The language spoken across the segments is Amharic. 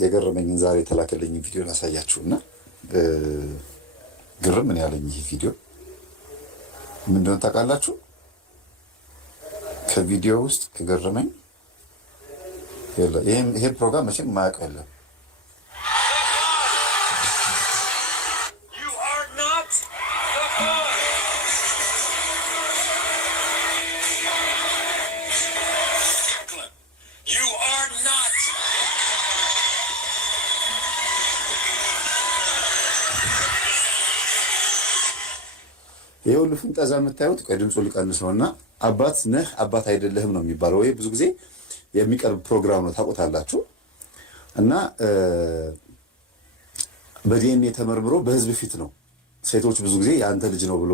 የገረመኝን ዛሬ የተላከልኝ ቪዲዮ ላሳያችሁና ግርም ምን ያለኝ ይህ ቪዲዮ ምንድነው ታውቃላችሁ? ከቪዲዮ ውስጥ የገረመኝ ይሄ ፕሮግራም መቼም የማያውቀው የለም። ይሄ ሁሉ ፍንጠዛ የምታዩት ከድምፁ ልቀንስ ነውና አባት ነህ አባት አይደለህም ነው የሚባለው። ወይ ብዙ ጊዜ የሚቀርብ ፕሮግራም ነው ታውቁታላችሁ። እና በዲኤንኤ ተመርምሮ በህዝብ ፊት ነው ሴቶች ብዙ ጊዜ የአንተ ልጅ ነው ብሎ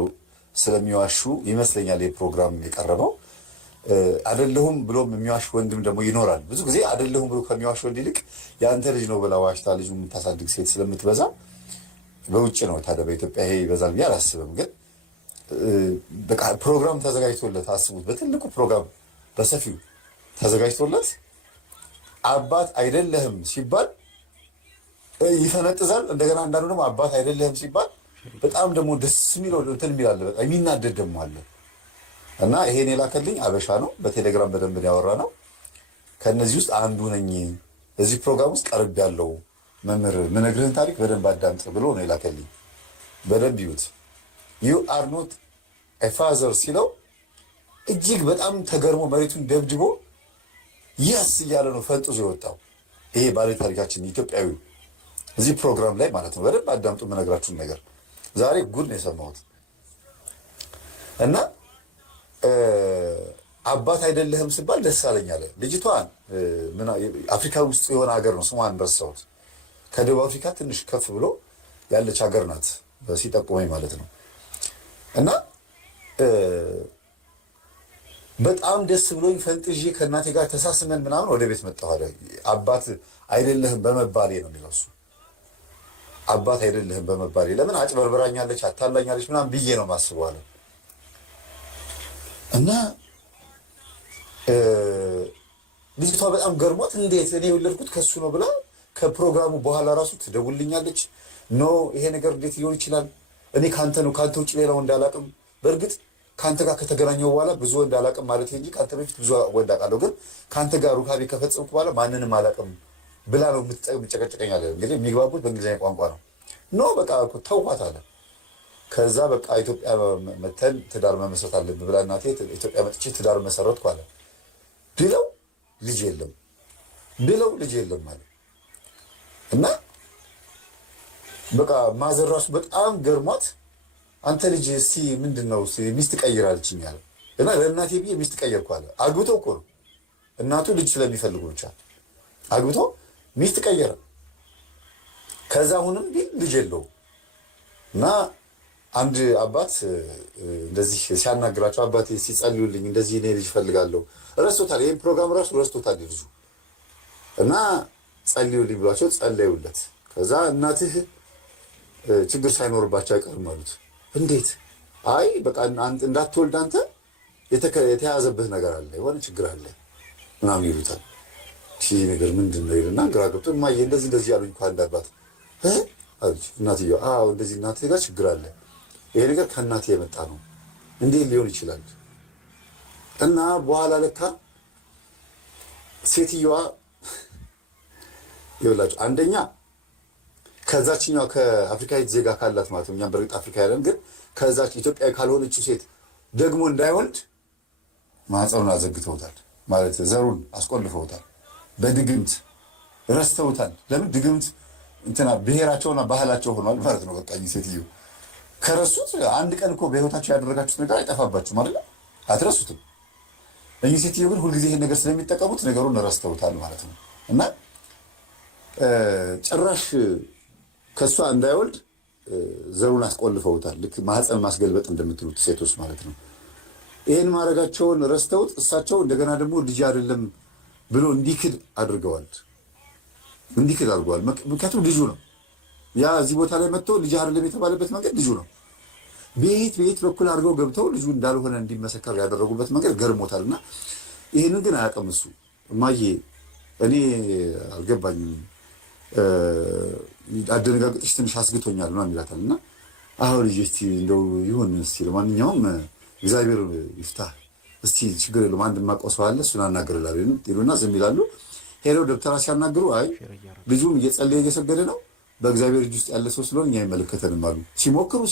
ስለሚዋሹ ይመስለኛል ይሄ ፕሮግራም የቀረበው። አይደለሁም ብሎም የሚዋሽ ወንድም ደግሞ ይኖራል። ብዙ ጊዜ አይደለሁም ብሎ ከሚዋሽ ወንድ ይልቅ የአንተ ልጅ ነው ብላ ዋሽታ ልጁ የምታሳድግ ሴት ስለምትበዛ በውጭ ነው። ታዲያ በኢትዮጵያ ይሄ ይበዛል ብዬ አላስብም። ግን በቃ ፕሮግራም ተዘጋጅቶለት አስቡት። በትልቁ ፕሮግራም በሰፊው ተዘጋጅቶለት አባት አይደለህም ሲባል ይፈነጥዛል። እንደገና አንዳንዱ ደግሞ አባት አይደለህም ሲባል በጣም ደግሞ ደስ የሚለው እንትን የሚላል በቃ የሚናደድ ደግሞ አለ። እና ይሄን የላከልኝ አበሻ ነው። በቴሌግራም በደንብ ያወራ ነው። ከነዚህ ውስጥ አንዱ ነኝ። እዚህ ፕሮግራም ውስጥ ቀርብ ያለው መምህር ምነግርህን ታሪክ በደንብ አዳምጥ ብሎ ነው የላከልኝ። በደንብ ይዩት። you are not a father ሲለው እጅግ በጣም ተገርሞ መሬቱን ደብድቦ yes እያለ ነው ፈንጥዞ የወጣው። ይሄ ባለ ታሪካችን ኢትዮጵያዊ እዚህ ፕሮግራም ላይ ማለት ነው። በደንብ አዳምጡ የምነግራችሁን ነገር። ዛሬ ጉድ ነው የሰማሁት። እና አባት አይደለህም ሲባል ደስ አለኝ አለ። ልጅቷን አፍሪካ ውስጥ የሆነ ሀገር ነው ስሟን ረሳሁት። ከደቡብ አፍሪካ ትንሽ ከፍ ብሎ ያለች ሀገር ናት ሲጠቁመኝ ማለት ነው። እና በጣም ደስ ብሎኝ ፈንጥዤ ከእናቴ ጋር ተሳስመን ምናምን ወደ ቤት መጣሁ አለ። አባት አይደለህም በመባሌ ነው የሚለው እሱ። አባት አይደለህም በመባሌ ለምን አጭበርብራኛለች አታላኛለች ምናምን ብዬ ነው ማስበው አለ። እና ልጅቷ በጣም ገርሟት እንዴት እኔ የወለድኩት ከሱ ነው ብላ ከፕሮግራሙ በኋላ ራሱ ትደውልኛለች። ኖ ይሄ ነገር እንዴት ሊሆን ይችላል? እኔ ካንተ ነው ካንተ ውጭ ሌላ ወንድ አላውቅም። በእርግጥ ካንተ ጋር ከተገናኘው በኋላ ብዙ ወንድ አላውቅም ማለት እንጂ ካንተ በፊት ብዙ ወንድ አውቃለሁ፣ ግን ካንተ ጋር ሩካቤ ከፈጸምኩ በኋላ ማንንም አላውቅም ብላ ነው የምትጨቀጨቀኝ አለ። እንግዲህ የሚግባቡት በእንግሊዝኛ ቋንቋ ነው። ኖ በቃ ተውኳት አለ። ከዛ በቃ ኢትዮጵያ መተን ትዳር መመስረት አለብን ብላ እናቴ ኢትዮጵያ መጥቼ ትዳር መሰረትኩ አለ። ብለው ልጅ የለም አለ። እና በቃ ማዘር ራሱ በጣም ገርሟት አንተ ልጅ እስቲ ምንድነው ሚስት ቀይራልችኝ አለ። እና ለእናቴ ብዬ ሚስት ቀየርኩ አለ። አግብቶ እኮ ነው እናቱ ልጅ ስለሚፈልጉ ብቻ አግብቶ ሚስት ቀየረ። ከዛ አሁንም ቢል ልጅ የለውም። እና አንድ አባት እንደዚህ ሲያናግራቸው አባቴ ሲጸልዩልኝ እንደዚህ እኔ ልጅ ፈልጋለሁ ረስቶታል። ይሄን ፕሮግራም ራሱ ረስቶታል ልጁ። እና ጸልዩልኝ ብሏቸው ጸለዩለት። ከዛ እናትህ ችግር ሳይኖርባቸው አይቀርም አሉት። እንዴት? አይ በቃ እንዳትወልድ አንተ የተያዘብህ ነገር አለ፣ የሆነ ችግር አለ ምናምን ይሉታል። ይህ ነገር ምንድን ነው ይልና ግራ ገብቶ እማዬ እንደዚህ ያሉኝ እኮ አንድ አባት አሉት። እናትየው አዎ እንደዚህ እናትህ ጋር ችግር አለ፣ ይሄ ነገር ከእናትህ የመጣ ነው፣ እንዴት ሊሆን ይችላል? እና በኋላ ለካ ሴትዮዋ ይኸውላችሁ አንደኛ ከዛችኛው ከአፍሪካዊት ዜጋ ካላት ማለት ነው። እኛም በርግጥ አፍሪካ ያለን ግን ከዛች ኢትዮጵያዊ ካልሆነችው ሴት ደግሞ እንዳይወልድ ማህፀኑን አዘግተውታል ማለት ዘሩን አስቆልፈውታል። በድግምት ረስተውታል። ለምን ድግምት እንትና ብሔራቸውና ባህላቸው ሆኗል ማለት ነው። በቃ ሴትዮ ከረሱት አንድ ቀን እኮ በህይወታቸው ያደረጋችሁት ነገር አይጠፋባችሁም አይደል? አትረሱትም። እኚህ ሴትዮ ግን ሁልጊዜ ይሄን ነገር ስለሚጠቀሙት ነገሩን ረስተውታል ማለት ነው። እና ጭራሽ ከሷ እንዳይወልድ ዘሩን አስቆልፈውታል። ልክ ማህፀን ማስገልበጥ እንደምትሉት ሴቶች ማለት ነው። ይሄን ማድረጋቸውን ረስተውት እሳቸው እንደገና ደግሞ ልጅ አይደለም ብሎ እንዲክድ አድርገዋል። ምክንያቱም ልጁ ነው። ያ እዚህ ቦታ ላይ መጥቶ ልጅ አይደለም የተባለበት መንገድ ልጁ ነው። ቤት በኩል አድርገው ገብተው ልጁ እንዳልሆነ እንዲመሰከር ያደረጉበት መንገድ ገርሞታልና ይሄንን ግን አያውቅም እሱ። እማዬ እኔ አልገባኝም አደነጋግጥሽ ትንሽ አስግቶኛል ምናምን ይላታል። እና አሁን ልጅ እስቲ እንደው ይሁን እስቲ ለማንኛውም እግዚአብሔር ይፍታህ እስቲ ችግር የለውም አንድ የማውቀው ሰው አለ እሱን አናግርላለሁ ይሉና ዝም ይላሉ። ሄደው ደብተራ ሲያናግሩ አይ ልጁም እየጸለየ እየሰገደ ነው በእግዚአብሔር እጅ ውስጥ ያለ ሰው ስለሆነ እኛ አይመለከተንም አሉ።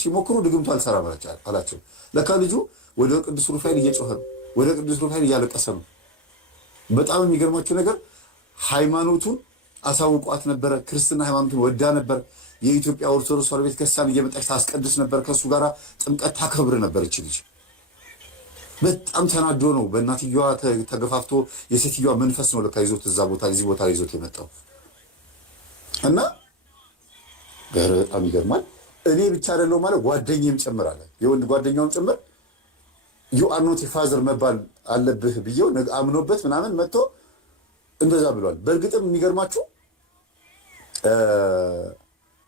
ሲሞክሩ ድግምቱ አልሰራም አላቸው። ለካ ልጁ ወደ ቅዱስ ሩፋኤል እየጮኸ ነው፣ ወደ ቅዱስ ሩፋኤል እያለቀሰ ነው። በጣም የሚገርማቸው ነገር ሃይማኖቱን አሳውቋት ነበረ። ክርስትና ሃይማኖቱን ወዳ ነበር። የኢትዮጵያ ኦርቶዶክስ ተዋሕዶ ቤተክርስቲያን እየመጣች ታስቀድስ ነበር። ከእሱ ጋር ጥምቀት ታከብር ነበር። እች ልጅ በጣም ተናዶ ነው በእናትየዋ ተገፋፍቶ የሴትዮዋ መንፈስ ነው ለካ ይዞት እዛ ቦታ እዚህ ቦታ ይዞት የመጣው እና በጣም ይገርማል። እኔ ብቻ አይደለሁም ማለት ጓደኛዬም ጭምር አለ፣ የወንድ ጓደኛውም ጭምር ዩ አር ኖት ፋዘር መባል አለብህ ብዬው አምኖበት ምናምን መጥቶ እንደዛ ብሏል። በእርግጥም የሚገርማችሁ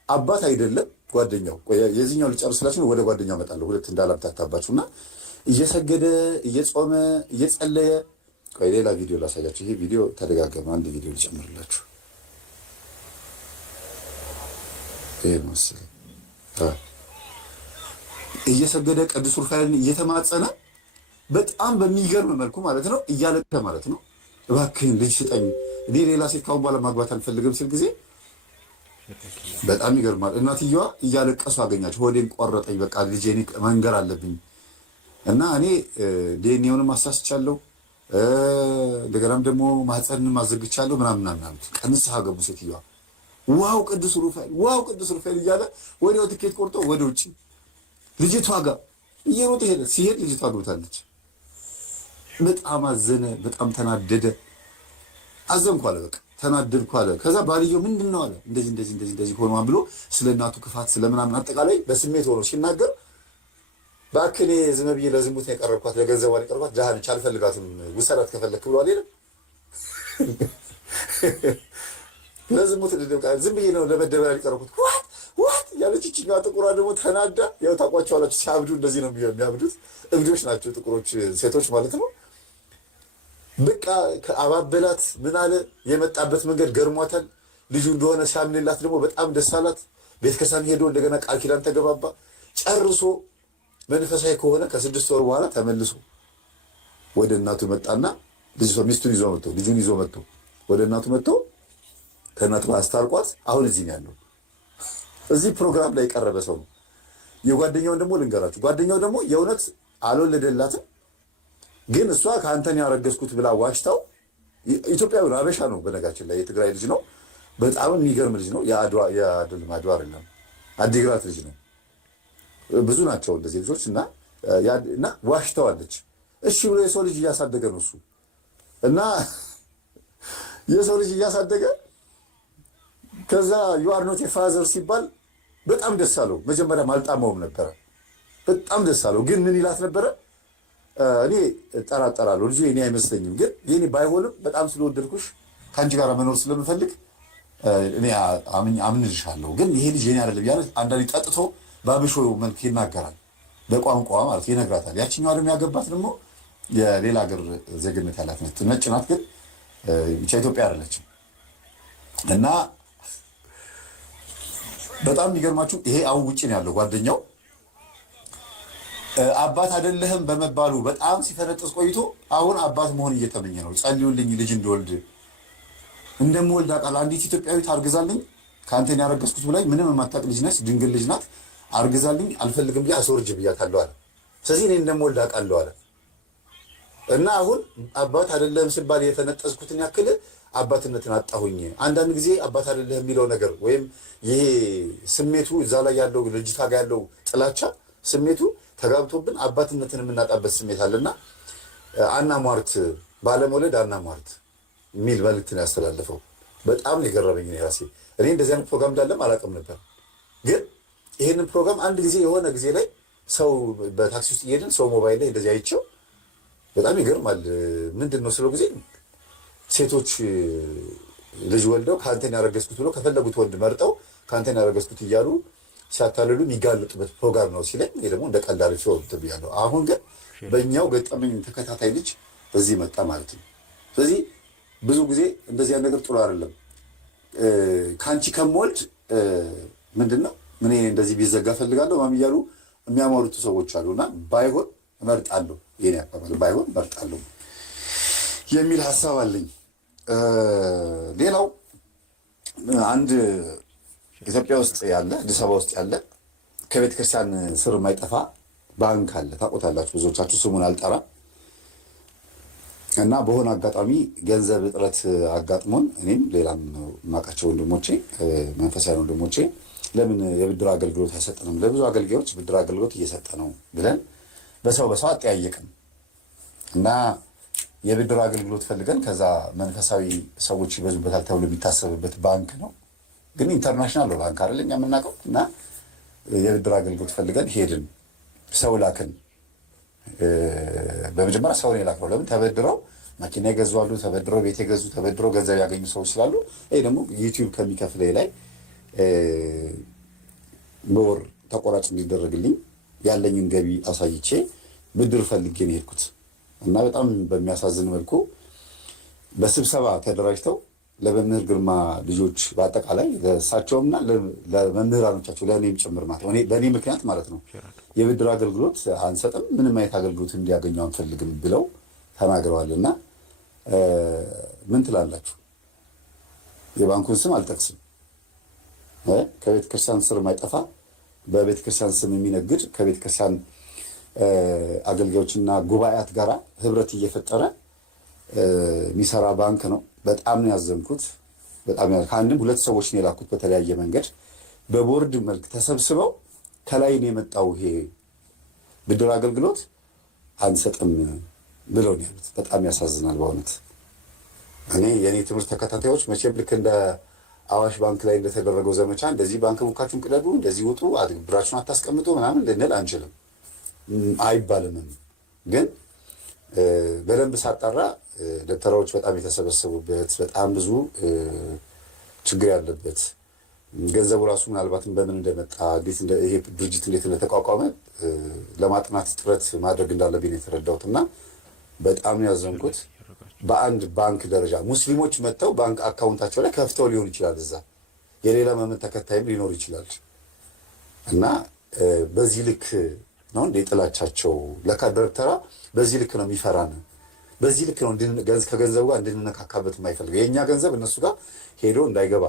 አባት አይደለም ጓደኛው። የዚህኛው ልጨርስላችሁ ወደ ጓደኛው እመጣለሁ፣ ሁለት እንዳላምታታባችሁ እና እየሰገደ እየጾመ እየጸለየ ቆይ ሌላ ቪዲዮ ላሳያችሁ። ይሄ ቪዲዮ ተደጋገመ። አንድ ቪዲዮ ልጨምርላችሁ። ይሄ መሰለኝ እየሰገደ ቅዱስ ሩፋኤልን እየተማጸነ በጣም በሚገርም መልኩ ማለት ነው እያለቀሰ ማለት ነው እባክህን ልጅ ስጠኝ እኔ ሌላ ሴት ካሁን በኋላ ማግባት አልፈልግም ሲል ጊዜ በጣም ይገርማል። እናትየዋ እያለቀሱ አገኛቸው። ሆዴን ቆረጠኝ፣ በቃ ልጄን መንገር አለብኝ እና እኔ ዲኤንኤውንም አሳስቻለሁ እንደገናም ደግሞ ማህፀንንም አዘግቻለሁ ምናምን ቀንስሐ ገቡ ሴትዮዋ። ዋው ቅዱስ ሩፋኤል ዋው ቅዱስ ሩፋኤል እያለ ወዲያው ትኬት ቆርጦ ወደ ውጭ ልጅቷ ጋር እየሮጠ ሄደ። ሲሄድ ልጅቷ ገብታለች። በጣም አዘነ፣ በጣም ተናደደ። አዘንኩ አለ፣ በቃ ተናደድኩ አለ። ከዛ ባልየው ምንድን ነው አለ፣ እንደዚህ ሆኗን ብሎ ስለ እናቱ ክፋት ስለምናምን አጠቃላይ በስሜት ሆኖ ሲናገር እባክህ እኔ ዝም ብዬ ለዝሙት ነው የቀረብኳት፣ ለገንዘቧ ነው የቀረብኳት፣ ድሃ ነች አልፈልጋትም፣ ውሰዳት ከፈለክ ብሎ አልሄድም ለዝሙት ዝም ብዬ ነው ለመደበሪያ የቀረብኩት ዋት ያለች ይችኛዋ ጥቁሯ ደግሞ ተናዳ፣ ያው ታውቋቸዋላችሁ ሲያብዱ እንደዚህ ነው የሚያብዱት፣ እብዶች ናቸው ጥቁሮች ሴቶች ማለት ነው። በቃ ከአባበላት ምን አለ የመጣበት መንገድ ገርሟታል። ልጁ እንደሆነ ሲያምንላት ደግሞ በጣም ደስ አላት። ቤተክርስቲያን ሄዶ እንደገና ቃል ኪዳን ተገባባ። ጨርሶ መንፈሳዊ ከሆነ ከ6 ወር በኋላ ተመልሶ ወደ እናቱ መጣና ሚስቱን ይዞ መጥቶ ልጁን ይዞ መጥቶ ወደ እናቱ መጥቶ ከእናቱ አስታርቋት አሁን እዚህ ነው ያለው። እዚህ ፕሮግራም ላይ የቀረበ ሰው ነው። የጓደኛውን ደግሞ ልንገራችሁ። ጓደኛው ደግሞ የእውነት አልወለደላትም፣ ግን እሷ ከአንተን ያረገዝኩት ብላ ዋሽታው ኢትዮጵያዊ አበሻ ነው በነጋችን ላይ የትግራይ ልጅ ነው። በጣም የሚገርም ልጅ ነው። የአድዋ አይደለም አዲግራት ልጅ ነው። ብዙ ናቸው እንደዚህ ልጆች እና ዋሽተዋለች። እሺ ብሎ የሰው ልጅ እያሳደገ ነው እሱ እና የሰው ልጅ እያሳደገ ከዛ ዩ አር ኖት ፋዘር ሲባል በጣም ደስ አለው። መጀመሪያም አልጣመውም ነበረ፣ በጣም ደስ አለው። ግን ምን ይላት ነበረ? እኔ እጠራጠራለሁ ልጁ የኔ አይመስለኝም፣ ግን የኔ ባይሆንም በጣም ስለወደድኩሽ ከአንቺ ጋር መኖር ስለምፈልግ እኔ አምንልሻለሁ፣ ግን ይሄ ልጅ የኔ አይደለም ያለ አንዳንዴ ጠጥቶ በአብሾ መልክ ይናገራል፣ በቋንቋ ማለት ይነግራታል። ያችኛዋ ደግሞ ያገባት ደግሞ የሌላ ሀገር ዜግነት ያላት ነጭ ናት፣ ግን ብቻ ኢትዮጵያ አይደለችም። እና በጣም የሚገርማችሁ ይሄ አሁን ውጭ ነው ያለው ጓደኛው አባት አይደለህም በመባሉ በጣም ሲፈነጥስ ቆይቶ አሁን አባት መሆን እየተመኘ ነው። ጸልዩልኝ ልጅ እንደምወልድ አውቃለሁ። አንዲት ኢትዮጵያዊት አርግዛልኝ ከአንተን ያረገዝኩት ብላኝ ምንም የማታውቅ ልጅ ነች፣ ድንግል ልጅ ናት። አርግዛልኝ አልፈልግም ብዬ አስወርጅ ብያታለሁ አለ። ስለዚህ እኔ እንደምወልድ አውቃለሁ አለ። እና አሁን አባት አይደለህም ሲባል የፈነጠስኩትን ያክል አባትነትን አጣሁኝ። አንዳንድ ጊዜ አባት አይደለህም የሚለው ነገር ወይም ይሄ ስሜቱ እዛ ላይ ያለው ልጅታ ጋር ያለው ጥላቻ ስሜቱ ተጋብቶብን አባትነትን የምናጣበት ስሜት አለና አናሟርት ባለመውለድ አናሟርት የሚል መልዕክትን ያስተላለፈው በጣም የገረመኝ ነው ራሴ። እኔ እንደዚህ አይነት ፕሮግራም እንዳለም አላውቅም ነበር። ግን ይህንን ፕሮግራም አንድ ጊዜ የሆነ ጊዜ ላይ ሰው በታክሲ ውስጥ እየሄድን ሰው ሞባይል ላይ እንደዚህ አይቼው በጣም ይገርማል። ምንድን ነው ስለው ጊዜ ሴቶች ልጅ ወልደው ከአንተን ያረገዝኩት ብሎ ከፈለጉት ወንድ መርጠው ከአንተን ያረገዝኩት እያሉ ሲያታልሉ የሚጋለጡበት ፕሮግራም ነው ሲለኝ ይሄ ደግሞ እንደ ቀላል ሾው ብያለሁ። አሁን ግን በእኛው ገጠመኝ ተከታታይ ልጅ እዚህ መጣ ማለት ነው። ስለዚህ ብዙ ጊዜ እንደዚህ አይነት ነገር ጥሩ አይደለም። ከአንቺ ከምወልድ ምንድን ነው ምን እንደዚህ ቢዘጋ ፈልጋለሁ ማም እያሉ የሚያሟሉት ሰዎች አሉና ባይሆን እመርጣለሁ፣ የኔ አባባል ባይሆን እመርጣለሁ የሚል ሀሳብ አለኝ። ሌላው አንድ ኢትዮጵያ ውስጥ ያለ አዲስ አበባ ውስጥ ያለ ከቤተ ክርስቲያን ስር የማይጠፋ ባንክ አለ። ታውቁታላችሁ ብዙዎቻችሁ፣ ስሙን አልጠራም። እና በሆነ አጋጣሚ ገንዘብ እጥረት አጋጥሞን እኔም ሌላም የማውቃቸው ወንድሞቼ መንፈሳዊ ወንድሞቼ ለምን የብድር አገልግሎት አይሰጠንም? ለብዙ አገልጋዮች ብድር አገልግሎት እየሰጠ ነው ብለን በሰው አጠያየቅን እና የብድር አገልግሎት ፈልገን ከዛ መንፈሳዊ ሰዎች ይበዙበታል ተብሎ የሚታሰብበት ባንክ ነው፣ ግን ኢንተርናሽናል ነው ባንክ አይደል እኛ የምናውቀው። እና የብድር አገልግሎት ፈልገን ሄድን፣ ሰው ላክን። በመጀመሪያ ሰው ነው የላክነው። ለምን ተበድረው መኪና የገዙ አሉ፣ ተበድረው ቤት የገዙ፣ ተበድረው ገንዘብ ያገኙ ሰዎች ስላሉ፣ ይሄ ደግሞ ዩቲዩብ ከሚከፍለኝ ላይ በወር ተቆራጭ እንዲደረግልኝ ያለኝን ገቢ አሳይቼ ብድር ፈልጌ ነው የሄድኩት። እና በጣም በሚያሳዝን መልኩ በስብሰባ ተደራጅተው ለመምህር ግርማ ልጆች በአጠቃላይ ለእሳቸውምና ለመምህራኖቻቸው ለእኔም ጭምር ማለት ነው በእኔ ምክንያት ማለት ነው የብድር አገልግሎት አንሰጥም፣ ምንም አይነት አገልግሎት እንዲያገኙ አንፈልግም ብለው ተናግረዋል። እና ምን ትላላችሁ? የባንኩን ስም አልጠቅስም። ከቤተ ክርስቲያን ስር የማይጠፋ በቤተ ክርስቲያን ስም የሚነግድ ከቤተ ክርስቲያን አገልጋዮችና ጉባኤያት ጋር ህብረት እየፈጠረ የሚሰራ ባንክ ነው። በጣም ነው ያዘንኩት። በጣም ከአንድም ሁለት ሰዎች ነው የላኩት በተለያየ መንገድ በቦርድ መልክ ተሰብስበው ከላይ ነው የመጣው ይሄ ብድር አገልግሎት አንሰጥም ብለው ነው ያሉት። በጣም ያሳዝናል በእውነት። እኔ የኔ ትምህርት ተከታታዮች መቼም ልክ እንደ አዋሽ ባንክ ላይ እንደተደረገው ዘመቻ እንደዚህ ባንክ ቡካችሁን ቅደዱ፣ እንደዚህ ውጡ፣ ብራችሁን አታስቀምጡ ምናምን ልንል አንችልም፣ አይባልምም። ግን በደንብ ሳጣራ ደብተራዎች በጣም የተሰበሰቡበት በጣም ብዙ ችግር ያለበት ገንዘቡ ራሱ ምናልባትም በምን እንደመጣ ይሄ ድርጅት እንዴት እንደተቋቋመ ለማጥናት ጥረት ማድረግ እንዳለብኝ የተረዳሁት እና በጣም ያዘንኩት በአንድ ባንክ ደረጃ ሙስሊሞች መጥተው ባንክ አካውንታቸው ላይ ከፍተው ሊሆን ይችላል። እዛ የሌላ እምነት ተከታይም ሊኖር ይችላል እና በዚህ ልክ ነው እንደ ጥላቻቸው። ለካ ደብተራ በዚህ ልክ ነው የሚፈራን፣ በዚህ ልክ ነው ከገንዘቡ ጋር እንድንነካካበት የማይፈልገው። የእኛ ገንዘብ እነሱ ጋር ሄዶ እንዳይገባ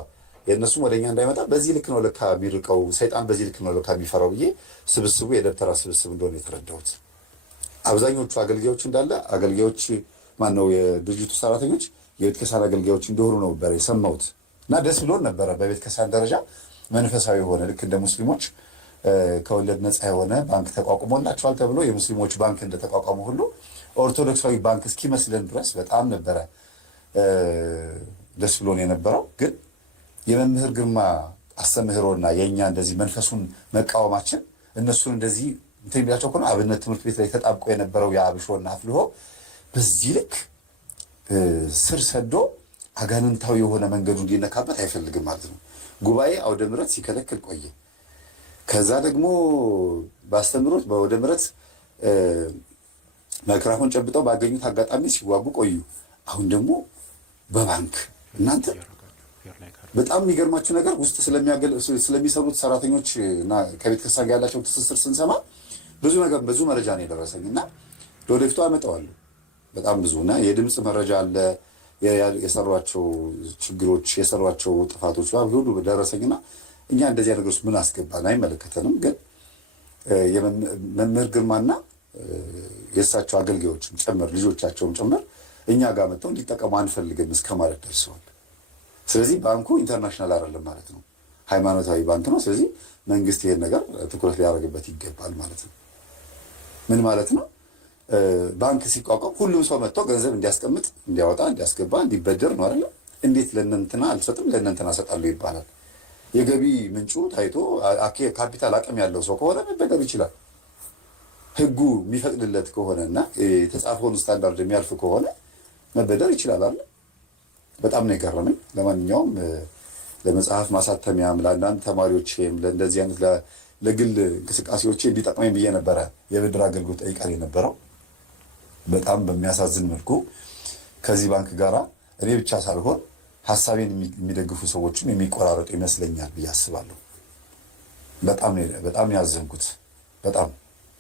የእነሱም ወደኛ እንዳይመጣ በዚህ ልክ ነው ለካ የሚርቀው ሰይጣን፣ በዚህ ልክ ነው ለካ የሚፈራው ብዬ ስብስቡ የደብተራ ስብስብ እንደሆነ የተረዳሁት። አብዛኞቹ አገልጋዮች እንዳለ አገልጋዮች ማነው የድርጅቱ ሰራተኞች የቤተክርስቲያን አገልጋዮች እንደሆኑ ነው ነበር የሰማሁት እና ደስ ብሎን ነበረ። በቤተክርስቲያን ደረጃ መንፈሳዊ የሆነ ልክ እንደ ሙስሊሞች ከወለድ ነፃ የሆነ ባንክ ተቋቁሞላቸዋል ተብሎ የሙስሊሞች ባንክ እንደተቋቋሙ ሁሉ ኦርቶዶክሳዊ ባንክ እስኪመስለን ድረስ በጣም ነበረ ደስ ብሎን የነበረው። ግን የመምህር ግርማ አስተምህሮና የእኛ እንደዚህ መንፈሱን መቃወማችን እነሱን እንደዚህ እንትን የሚላቸው ከሆነ አብነት ትምህርት ቤት ላይ ተጣብቆ የነበረው የአብሾና አፍልሆ በዚህ ልክ ስር ሰዶ አጋንንታዊ የሆነ መንገዱ እንዲነካበት አይፈልግም ማለት ነው። ጉባኤ አውደ ምሕረት ሲከለክል ቆየ። ከዛ ደግሞ በአስተምሮት በአውደ ምሕረት ማይክራፎን ጨብጠው ባገኙት አጋጣሚ ሲዋጉ ቆዩ። አሁን ደግሞ በባንክ እናንተ በጣም የሚገርማችሁ ነገር ውስጥ ስለሚሰሩት ሰራተኞች እና ከቤተክርስቲያን ጋር ያላቸው ትስስር ስንሰማ ብዙ መረጃ ነው የደረሰኝ እና ለወደፊቱ አመጣዋለሁ። በጣም ብዙ እና የድምፅ መረጃ አለ፣ የሰሯቸው ችግሮች የሰሯቸው ጥፋቶች ሁሉ ደረሰኝና እኛ እንደዚህ ነገሮች ምን አስገባን? አይመለከተንም። ግን የመምህር ግርማና የእሳቸው አገልጋዮችም ጭምር ልጆቻቸውም ጭምር እኛ ጋር መጥተው እንዲጠቀሙ አንፈልግም እስከ ማለት ደርሰዋል። ስለዚህ ባንኩ ኢንተርናሽናል አይደለም ማለት ነው፣ ሃይማኖታዊ ባንክ ነው። ስለዚህ መንግስት ይሄን ነገር ትኩረት ሊያደርግበት ይገባል ማለት ነው። ምን ማለት ነው? ባንክ ሲቋቋም ሁሉም ሰው መጥቶ ገንዘብ እንዲያስቀምጥ፣ እንዲያወጣ፣ እንዲያስገባ፣ እንዲበደር ነው አይደል? እንዴት ለእነንትና አልሰጥም ለእነንትና እሰጣለሁ ይባላል? የገቢ ምንጩ ታይቶ ካፒታል አቅም ያለው ሰው ከሆነ መበደር ይችላል። ህጉ የሚፈቅድለት ከሆነ እና የተጻፈውን ስታንዳርድ የሚያልፍ ከሆነ መበደር ይችላል አለ። በጣም ነው የገረመኝ። ለማንኛውም ለመጽሐፍ ማሳተሚያም ለአንዳንድ ተማሪዎች ለእንደዚህ አይነት ለግል እንቅስቃሴዎች እንዲጠቅመኝ ብዬ ነበረ የብድር አገልግሎት ጠይቃል የነበረው። በጣም በሚያሳዝን መልኩ ከዚህ ባንክ ጋራ እኔ ብቻ ሳልሆን ሀሳቤን የሚደግፉ ሰዎችም የሚቆራረጡ ይመስለኛል ብዬ አስባለሁ። በጣም ያዘንኩት በጣም